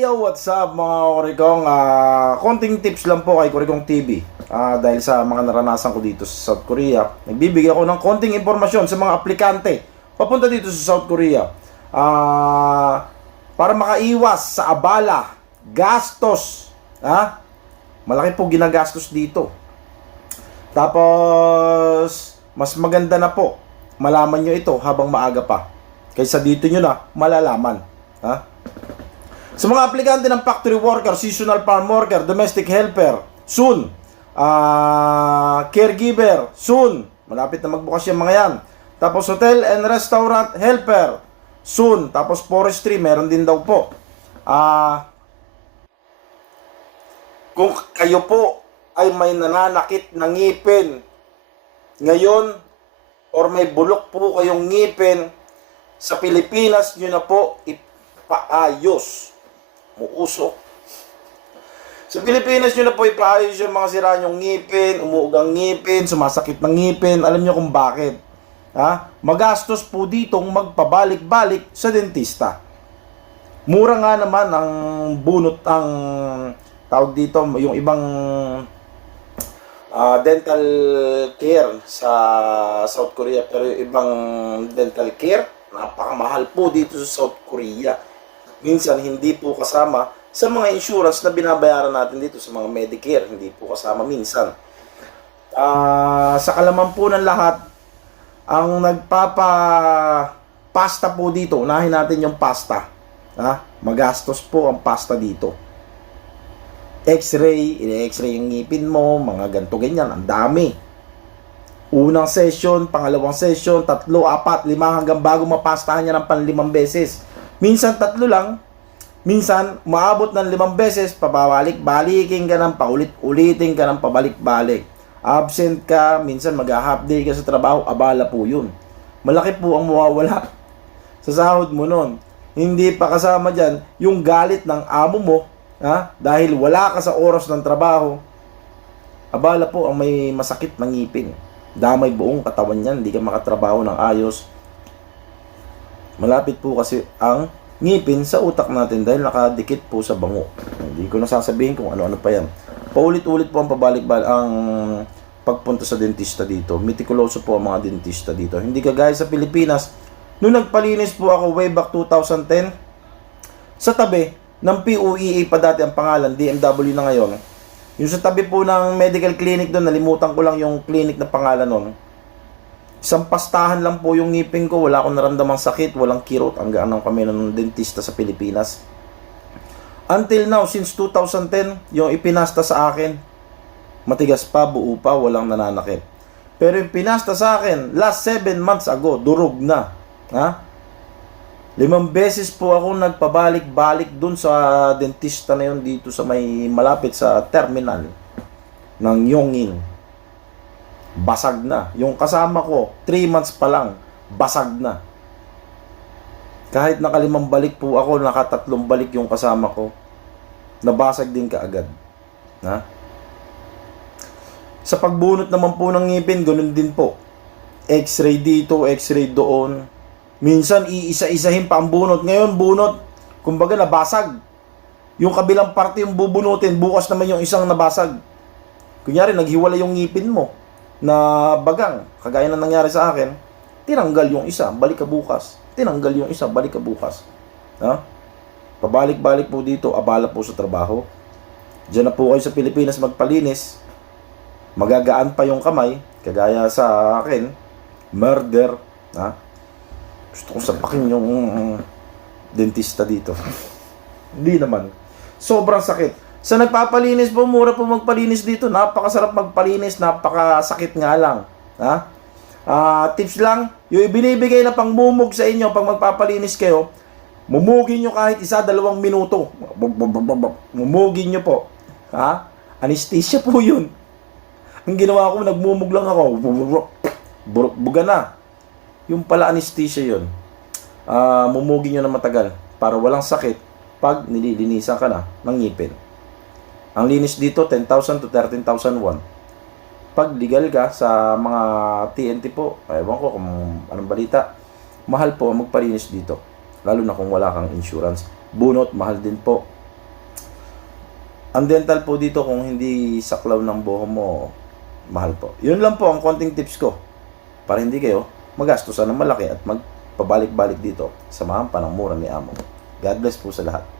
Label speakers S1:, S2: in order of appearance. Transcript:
S1: yo, what's up mga Kurikong? Ah, konting tips lang po kay Kurikong TV. Ah, dahil sa mga naranasan ko dito sa South Korea, nagbibigay ako ng konting impormasyon sa mga aplikante papunta dito sa South Korea. Ah, para makaiwas sa abala, gastos, ha? Malaki po ginagastos dito. Tapos, mas maganda na po, malaman nyo ito habang maaga pa. Kaysa dito nyo na, malalaman. Ha? Sa mga aplikante ng factory worker, seasonal farm worker, domestic helper, soon. Ah, caregiver, soon. Malapit na magbukas yung mga yan. Tapos hotel and restaurant helper, soon. Tapos forestry, meron din daw po. Ah, kung kayo po ay may nananakit na ngipin ngayon or may bulok po kayong ngipin sa Pilipinas nyo na po ipaayos muusok sa Pilipinas nyo na po ipaayos yung mga sira nyong ngipin umuugang ngipin, sumasakit ng ngipin. Alam nyo kung bakit ha? magastos po ditong magpabalik-balik sa dentista. Mura nga naman ang bunot ang tawag dito yung ibang ah, dental care sa South Korea. Pero yung ibang dental care napakamahal po dito sa South Korea minsan hindi po kasama sa mga insurance na binabayaran natin dito sa mga Medicare. Hindi po kasama minsan. Ah, sa kalaman po ng lahat ang nagpapa pasta po dito unahin natin yung pasta. Ha? Magastos po ang pasta dito. X-ray, i-x-ray yung ngipin mo, mga ganto ganyan, ang dami. Unang session, pangalawang session, tatlo, apat, lima hanggang bago mapastahan niya ng panlimang beses. Minsan tatlo lang, minsan maabot ng limang beses, pabalik-balikin ka ng paulit-ulitin ka ng pabalik-balik. Absent ka, minsan mag-half day ka sa trabaho, abala po yun. Malaki po ang mawawala sa sahod mo nun. Hindi pa kasama dyan yung galit ng amo mo ha? dahil wala ka sa oras ng trabaho. Abala po ang may masakit na ngipin. Damay buong katawan yan, hindi ka makatrabaho ng ayos. Malapit po kasi ang ngipin sa utak natin dahil nakadikit po sa bango. Hindi ko nasasabihin kung ano-ano pa yan. Paulit-ulit po ang pabalik-balik ang pagpunta sa dentista dito. Mitikuloso po ang mga dentista dito. Hindi kagaya sa Pilipinas. Noong nagpalinis po ako way back 2010, sa tabi ng PUEA pa dati ang pangalan, DMW na ngayon. Yung sa tabi po ng medical clinic doon, nalimutan ko lang yung clinic na pangalan noon. Isang pastahan lang po yung ngipin ko, wala akong naramdamang sakit, walang kirot, ang gaan ng kami ng dentista sa Pilipinas. Until now, since 2010, yung ipinasta sa akin, matigas pa, buo pa, walang nananakit. Pero yung pinasta sa akin, last 7 months ago, durog na. Ha? Limang beses po ako nagpabalik-balik dun sa dentista na yun dito sa may malapit sa terminal ng Yongin. Basag na. Yung kasama ko, 3 months pa lang, basag na. Kahit nakalimang balik po ako, nakatatlong balik yung kasama ko, nabasag din kaagad. Ha? Sa pagbunot naman po ng ngipin, ganun din po. X-ray dito, X-ray doon. Minsan, iisa-isahin pa ang bunot. Ngayon, bunot, kumbaga nabasag. Yung kabilang parte yung bubunutin, bukas naman yung isang nabasag. Kunyari, naghiwala yung ngipin mo na bagang, kagaya na nangyari sa akin, tinanggal yung isa, balik ka bukas. Tinanggal yung isa, balik ka bukas. Ha? Pabalik-balik po dito, abala po sa trabaho. Diyan na po kayo sa Pilipinas magpalinis. Magagaan pa yung kamay, kagaya sa akin, murder. Ha? Gusto kong sapakin yung dentista dito. Hindi naman. Sobrang sakit. Sa nagpapalinis po, mura po magpalinis dito. Napakasarap magpalinis, napakasakit nga lang. Ha? Ah, tips lang, yung ibinibigay na pangmumug sa inyo pag magpapalinis kayo, mumugin nyo kahit isa, dalawang minuto. Mumugin nyo po. Ha? Anesthesia po yun. Ang ginawa ko, nagmumug lang ako. Burok, buga na. Yung pala anesthesia yun. Ah, mumugin nyo na matagal para walang sakit pag nililinisan ka na ng ngipin. Ang linis dito, 10,000 to 13,000 won. Pag legal ka sa mga TNT po, ewan ko kung anong balita, mahal po ang magpalinis dito. Lalo na kung wala kang insurance. Bunot, mahal din po. Ang dental po dito kung hindi saklaw ng buho mo, mahal po. Yun lang po ang konting tips ko. Para hindi kayo magastusan ng malaki at magpabalik-balik dito sa mahampa ng mura ni Amo. God bless po sa lahat.